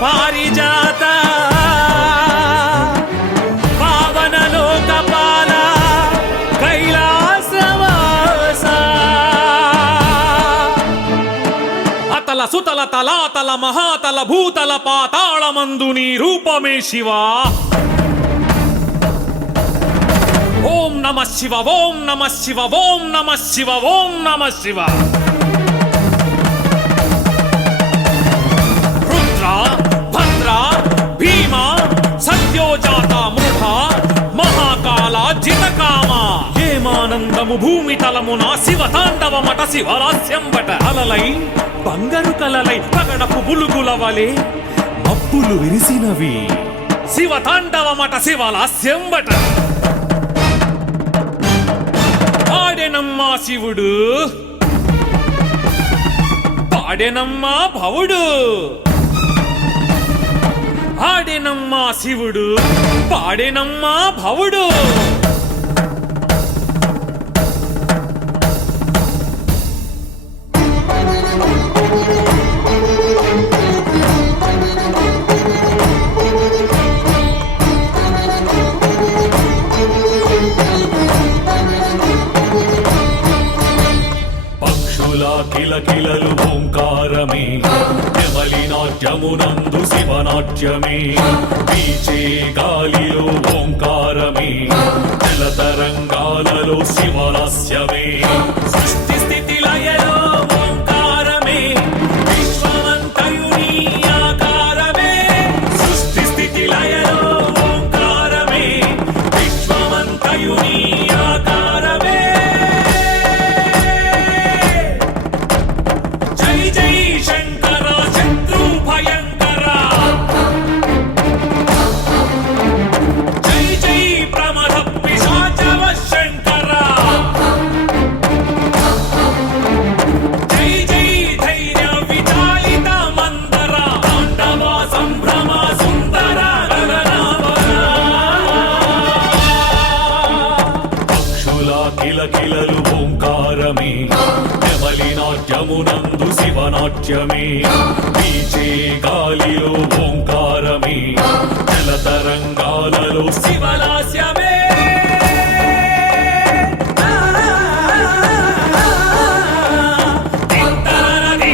పారిజాత పావన లోకపాల కైలాసవాస అతల సుతల తలాతల మహాతల భూతల పాతాళమందు నీ రూపమే శివా. ఓం నమ శివ ఓం నమ శివ ఓం నమ శివ ఓం నమ శివ. రుద్ర భద్ర భీమ సత్యోజాత మృఢ మహాకాల జితకామ ఏమానందము భూమి తలమున శివ తాండవమట శివరాస్యంబట. అలలై బంగారు కలలై పగడపు బులుగుల వలె మబ్బులు విరిసినవి శివ తాండవమట శివలాస్యంబట. ఆడెనమ్మా శివుడు పాడెనమ్మా భవుడు. ఆడెనమ్మా శివుడు పాడెనమ్మా భవుడు. కిలకిలలు ఓంకారమే నెమలి నాట్యమునందు శివనాట్యమే. వీచే గాలిలో ఓంకారమే జలతరంగాలలో శివలాస్యమే. సృష్టి స్థితి లయలో ఓంకారమే విశ్వమంతయుని ఆకారమే. సృష్టి స్థితి లయలో ఓంకారమే విశ్వమంతయుని ఆకారమే. జై శంకర శత్రు భయంకర జై జై ప్రమద పిశాచవ శంకర జై జై ధైర్య విచాలిత మందర తాండవ సంభ్రమ సుందర గగనవర. పక్షుల కిలకిలలు ఓంకారమే నెమలి నాట్యమునందు శివనాట్యమే. వీచే గాలిలో ఓంకారమే జలతరంగాలలో శివలాస్యమే. ఓంకారమే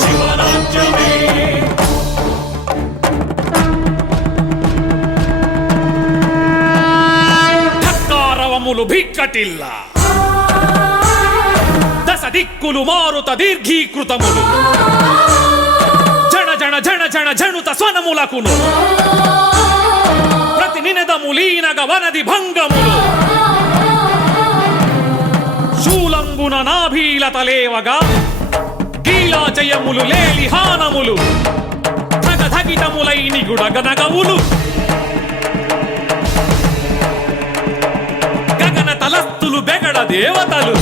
శివనాట్యమే. భిక్కటిల్ల దశ దిక్కులు మారుత దీర్ఘీకృతములు జణ జణ జణ జణ జణుత స్వనములకును ప్రతి నినదములీనగ వనది భంగములు. శూలంబున నాభీలత లేవగా కీలాచయములు లేలి హానములు ధగ ధగితములై నిగుడగనగవులు. తలస్తులు బెగడ దేవతలు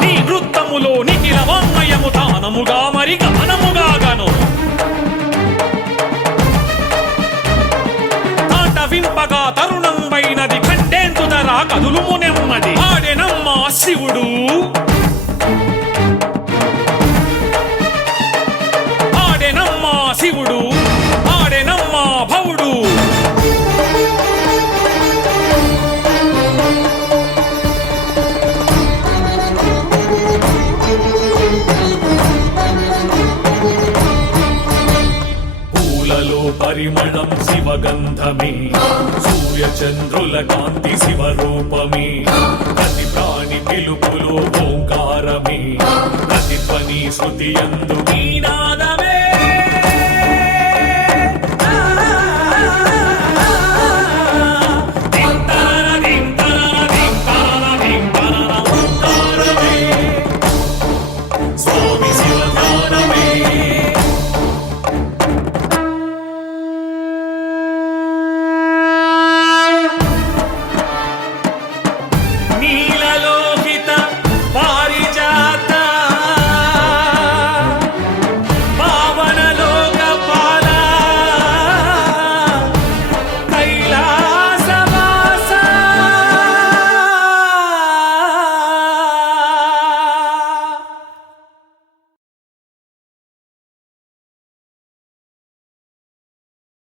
నీ వృత్తములో నిఖిల వాంగ్మయము తానముగా మరి గమనముగాగను. తాండవింపగా తరుణంబైనది ఖండేందుదరా కదులుము నెమ్మది. ఆడెనమ్మా శివుడు ఆడెనమ్మా శివుడు ఆడెనమ్మా భవుడు. పరిమళం శివగంధమే సూర్యచంద్రుల కాంతి శివరూపమే. ప్రతి ప్రాణి పిలుపులో ఓంకారమే ప్రతి ధ్వని శృతి యందు